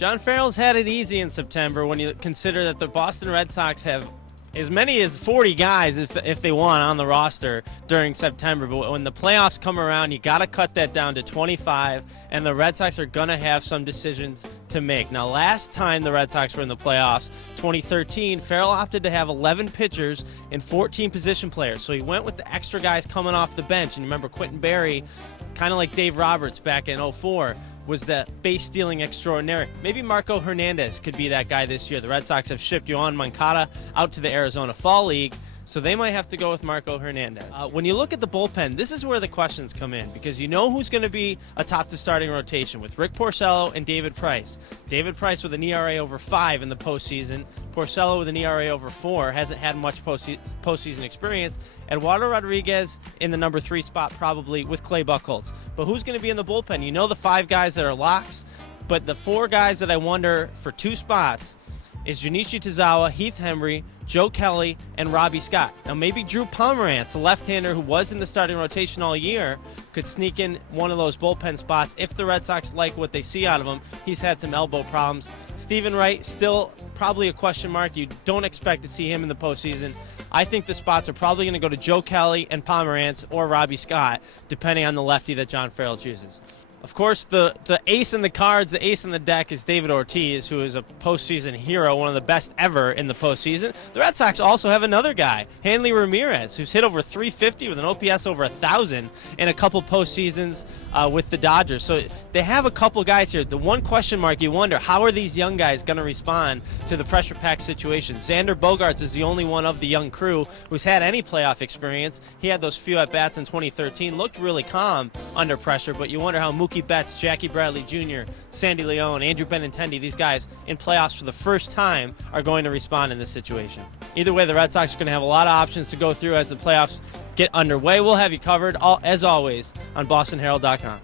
John Farrell's had it easy in September when you consider that the Boston Red Sox have as many as 40 guys if they want on the roster during September. But when the playoffs come around, you got to cut that down to 25, and the Red Sox are going to have some decisions to make. Now, last time the Red Sox were in the playoffs, 2013, Farrell opted to have 11 pitchers and 14 position players. So he went with the extra guys coming off the bench. And remember, Quentin Berry, kind of like Dave Roberts back in 04, was the base stealing extraordinaire. Maybe Marco Hernandez could be that guy this year. The Red Sox have shipped Yoan Moncada out to the Arizona Fall League, so they might have to go with Marco Hernandez. When you look at the bullpen, this is where the questions come in, because you know who's going to be atop the starting rotation with Rick Porcello and David Price. David Price with an ERA over 5 in the postseason. Porcello with an ERA over 4, hasn't had much postseason experience. Eduardo Rodriguez in the number 3 spot probably with Clay Buchholz. But who's going to be in the bullpen? You know the 5 guys that are locks, but the 4 guys that I wonder for 2 spots is Junichi Tozawa, Heath Hembree, Joe Kelly, and Robbie Scott. Now maybe Drew Pomerantz, the left-hander who was in the starting rotation all year, could sneak in one of those bullpen spots if the Red Sox like what they see out of him. He's had some elbow problems. Steven Wright, still probably a question mark. You don't expect to see him in the postseason. I think the spots are probably going to go to Joe Kelly and Pomerantz or Robbie Scott, depending on the lefty that John Farrell chooses. Of course, the ace in the cards, the ace in the deck is David Ortiz, who is a postseason hero, one of the best ever in the postseason. The Red Sox also have another guy, Hanley Ramirez, who's hit over 350 with an OPS over 1,000 in a couple postseasons with the Dodgers. So they have a couple guys here. The one question mark, you wonder, how are these young guys going to respond to the pressure-packed situation? Xander Bogaerts is the only one of the young crew who's had any playoff experience. He had those few at-bats in 2013, looked really calm under pressure, but you wonder how Mookie Betts, Jackie Bradley Jr., Sandy Leone, Andrew Benintendi, these guys in playoffs for the first time are going to respond in this situation. Either way, the Red Sox are going to have a lot of options to go through as the playoffs get underway. We'll have you covered, as always, on BostonHerald.com.